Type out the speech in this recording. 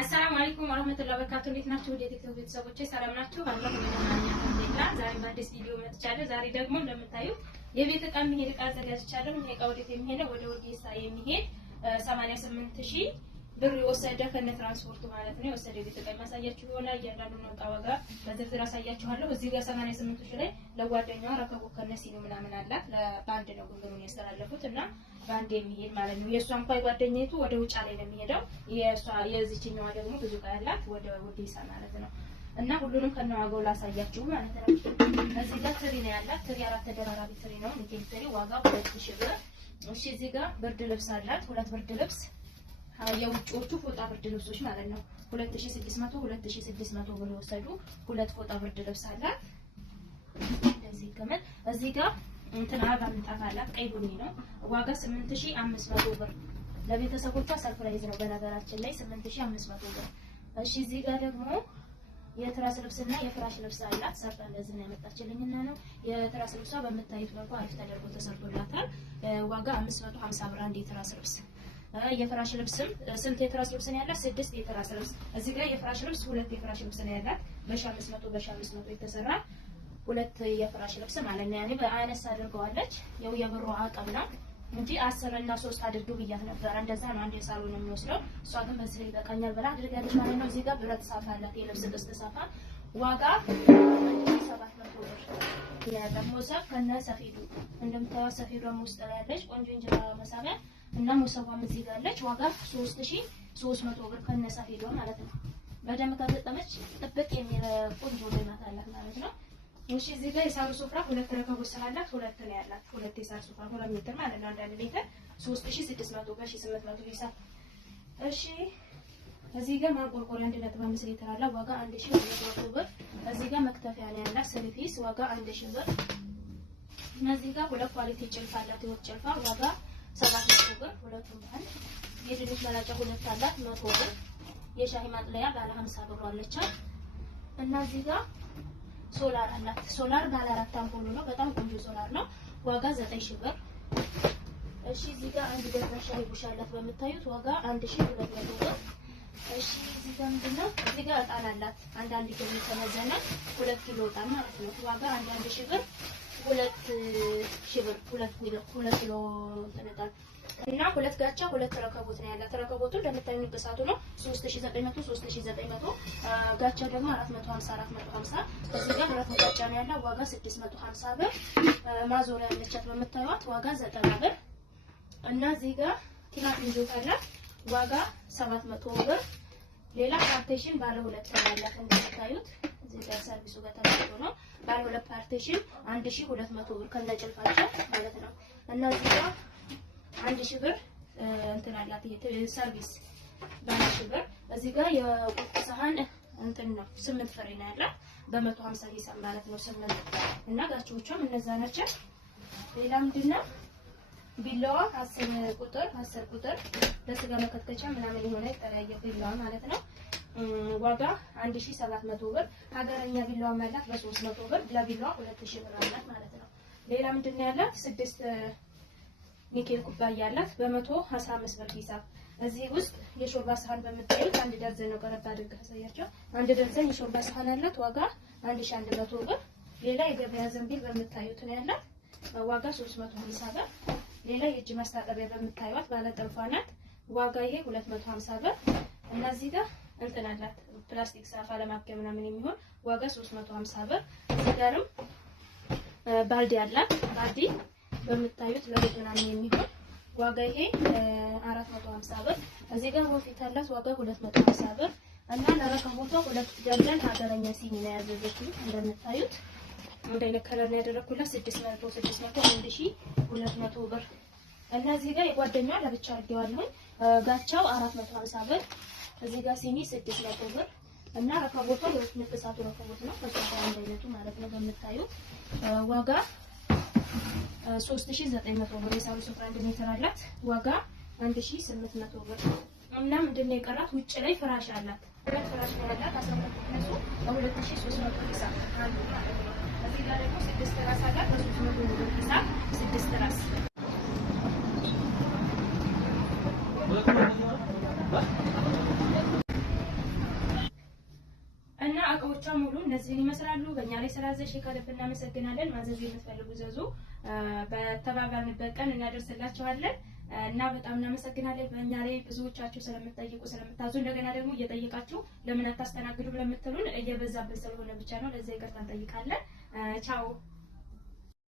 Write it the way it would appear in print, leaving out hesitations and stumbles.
አሰላሙ አለይኩም ወራህመቱላሂ ወበረካቱ። እንዴት ናችሁ? ወደ ቲክቶክ ቤተሰቦቼ ሰላም ናችሁ? አላህ ይመስገን። ዛሬ በአዲስ ቪዲዮ መጥቻለሁ። ዛሬ ደግሞ እንደምታዩት የቤት ዕቃ የሚሄድ ዕቃ አዘጋጅቻለሁ። ይሄ ዕቃ ወዴት የሚሄደው? ወደ ወርጌሳ የሚሄድ 88000 ብር የወሰደ ከነ ትራንስፖርቱ ማለት ነው። የወሰደ የቤት ዕቃ ማሳያችሁ ይሆናል። እያንዳንዱን ዕቃ ዋጋ በዝርዝር አሳያችኋለሁ። እዚህ ጋር 88000 ላይ ለጓደኛዋ ረከቦት ከነሲ ነው ምናምን አላት። ለባንድ ነው ግንብሩን ያስተላለፉት እና ባንድ የሚሄድ ማለት ነው። የእሷ እንኳን ጓደኛይቱ ወደ ውጫ ላይ ነው የሚሄደው። የእሷ የዚህኛዋ ደግሞ ብዙ ዕቃ ያላት ወደ ወርጌሳ ማለት ነው። እና ሁሉንም ከነዋጋው ላሳያችሁ ማለት ነው። እዚህ ጋር ትሪ ነው ያላት። ትሪ አራት ተደራራቢ ትሪ ነው። ንኬል ትሪ ዋጋ 2000 ብር። እሺ እዚህ ጋር ብርድ ልብስ አላት። ሁለት ብርድ ልብስ የውጭዎቹ ፎጣ ብርድ ልብሶች ማለት ነው። 2600 ብር የወሰዱ ሁለት ፎጣ ብርድ ልብስ አላት። እንደዚህ ከመል እዚህ ጋር እንትን አባ ምንጣፍ አላት። ቀይ ቡኒ ነው። ዋጋ 8500 ብር። ለቤተሰቦቿ ሰርፕራይዝ ነው በነገራችን ላይ 8500 ብር። እሺ እዚህ ጋር ደግሞ የትራስ ልብስና የፍራሽ ልብስ አላት። ሰርታ እንደዚህ ነው ያመጣችልኝና ነው። የትራስ ልብሷ በምታዩት መልኩ አሪፍ ተደርጎ ተሰርቶላታል። ዋጋ 550 ብር አንድ የትራስ ልብስ። የፍራሽ ልብስም ስንት የትራስ ልብስ ነው ያላት? 6 የትራስ ልብስ። እዚህ ጋር የፍራሽ ልብስ ሁለት የፍራሽ ልብስ ነው ያላት። በ500 የተሰራ ሁለት የፍራሽ ልብስ ማለት ነው። ያኔ በአነስ አድርገዋለች። ያው የብሩ አቅም ነው እንጂ 10 እና 3 አድርጉ ብያት ነበር። እንደዛ ነው አንድ የሳሎን የሚወስደው። እሷ ግን በዚህ ላይ ይበቃኛል ብላ አድርጋለች ማለት ነው። እዚህ ጋር ብረት ሳፋ አላት። የልብስ ቅስት ሳፋ ዋጋ 700 ብር። ደግሞ ሰብ ከነ ሰፌዱ እንደምታዩት ሰፌዷም ውስጥ ላይ ያለች ቆንጆ እንጀራ መሳቢያ እና ሙሰዋም እዚህ ጋር አለች። ዋጋ 3300 ብር ከነ ሰፌዷ ማለት ነው። በደንብ ካገጠመች ጥብቅ የሚል ቆንጆ ልማት አላት ማለት ነው። እሺ እዚህ ጋር የሳሩ ሶፍራ ሁለት ረከቦት ስላላት ሁለት ነው ያላት። ሁለት የሳር ሶፍራ 2 ሜትር ማለት ነው። አንዳንድ ሜትር 3600 በ1800 ሂሳብ። እሺ እዚህ ጋር ማቆርቆሪያ 1.5 ሊትር አላት። ዋጋ 1200 ብር። እዚህ ጋር መክተፊያ ነው ያላት። ሰርቪስ ዋጋ 1000 ብር። እነዚህ ጋር ሁለት ኳሊቲ ጭልፋ አላት። የወጥ ጭልፋ ዋጋ 700 ብር። ሁለቱም አንድ። የድንች መላጫ ሁለት አላት 100 ብር። የሻሂ ማጥለያ ባለ 50 ብር አለቻት። እና እዚህ ጋር ሶላር አላት። ሶላር ባለ 4 አምፖል ነው። በጣም ቆንጆ ሶላር ነው። ዋጋ 9000 ብር። እሺ እዚህ ጋር አንድ ደረጃ ሻሂ ቡሻ አላት በምታዩት ዋጋ 1200 ብር። እሺ እዚህ ጋር ምንድነው? እዚህ ጋር እጣን አላት። አንዳንድ ኪሎ ተመዘነ 2 ኪሎ እጣን ማለት ነው። ዋጋ 1000 ብር። 2 ኪሎ ተነጣን እና ሁለት ጋቻ ሁለት ረከቦት ነው ያላት። ረከቦቱ እንደምታዩት በሳቱ ነው 3900 ጋቻው ደግሞ 450 እዚህ ጋር ሁለት ጋቻ ነው ያላት። ዋጋ 650 ብር። ማዞሪያ ያለቻት በምታዩት ዋጋ 90 ብር። እና እዚህ ጋር ቲማቲም ጆት አላት። ዋጋ 700 ብር። ሌላ ፓርቴሽን ባለ ሁለት ነው ያላት እንደምታዩት እዚህ ጋር ሰርቪሱ ጋር ተደርጎ ነው። ባለ ሁለት ፓርቴሽን 1200 ብር ከነጭልፋቸው ማለት ነው። እና እዚህ ጋር 1000 ብር እንትን አላት። ይሄ ሰርቪስ በ1000 ብር። እዚህ ጋር የቁርጥ ሰሃን እንትን ነው 8 ፍሬ ነው ያላት በ150 ሂሳብ ማለት ነው 8 እና ጋቾቿም እነዛ ናቸው። ሌላ ምንድነው? ቢላዋ 10 ቁጥር ለስጋ መከተቻ ምናምን የሆነ የተለያየ ቢላዋ ማለት ነው። ዋጋ 1700 ብር። ሀገረኛ ቢላዋ ማለት በ300 ብር። ለቢላዋ 2000 ብር አላት ማለት ነው። ሌላ ምንድነው ያላት? 6 ኒኬል ኩባያ አላት በ115 ብር ሂሳብ። እዚህ ውስጥ የሾርባ ሳህን በምታዩት አንድ ደርዘን ነው። ቀረብ አድርገህ አሳያቸው። አንድ ደርዘን የሾርባ ሳህን አላት። ዋጋ 1100 ብር። ሌላ የገበያ ዘንቢል በምታዩት ነው ያላት። ዋጋ 350 ብር። ሌላ የእጅ ማስታጠቢያ በምታዩት ባለ ጥልፏ ናት። ዋጋ ይሄ 250 ብር። እና እዚህ ጋር እንትን አላት ፕላስቲክ ሳፋ ለማብቂያ ምናምን የሚሆን ዋጋ 350 ብር። እዚህ ጋርም ባልዲ አላት። ባልዲ በምታዩት ለቤት ምናምን የሚሆን ዋጋ ይሄ 450 ብር። እዚህ ጋር ወፊት አላት። ዋጋ 250 ብር። እና ለረከቦቷ ሁለት ደርዘን ሀገረኛ ሲኒ ነው ያዘዘችው። እንደምታዩት አንድ አይነት ከለር ነው ያደረኩላት 1200 ብር። እና እዚህ ጋር የጓደኛዋ ለብቻ አድርጌዋለሁ። ጋቻው 450 ብር። እዚህ ጋር ሲኒ 600 ብር። እና ረከቦቷ የሁለት ንቅሳቱ ረከቦት ነው። ከዛ አንድ አይነቱ ማለት ነው በምታዩት ዋጋ 3900 ብር። የሳሩ ሶፍራ 1 ሜትር አላት። ዋጋ 1800 ብር። እና ምንድነው የቀራት? ውጭ ላይ ፍራሽ አላት። ሁለት ፍራሽ ነው ያላት 12 ነው 2300 ሂሳብ አሉ ማለት ነው። እዚህ ጋር ደግሞ 6 ትራስ አላት በ300 ብር ሂሳብ 6 ትራስ። እቃዎቿ ሙሉ እነዚህን ይመስላሉ። በእኛ ላይ ስላዘሽ ከልብ እናመሰግናለን። ማዘዝ የምትፈልጉ ዘዙ፣ በተባባልንበት ቀን እናደርስላችኋለን እና በጣም እናመሰግናለን። በእኛ ላይ ብዙዎቻችሁ ስለምትጠይቁ ስለምታዙ፣ እንደገና ደግሞ እየጠየቃችሁ ለምን አታስተናግዱ ለምትሉን እየበዛብን ስለሆነ ብቻ ነው። ለዛ ይቅርታ እንጠይቃለን። ቻው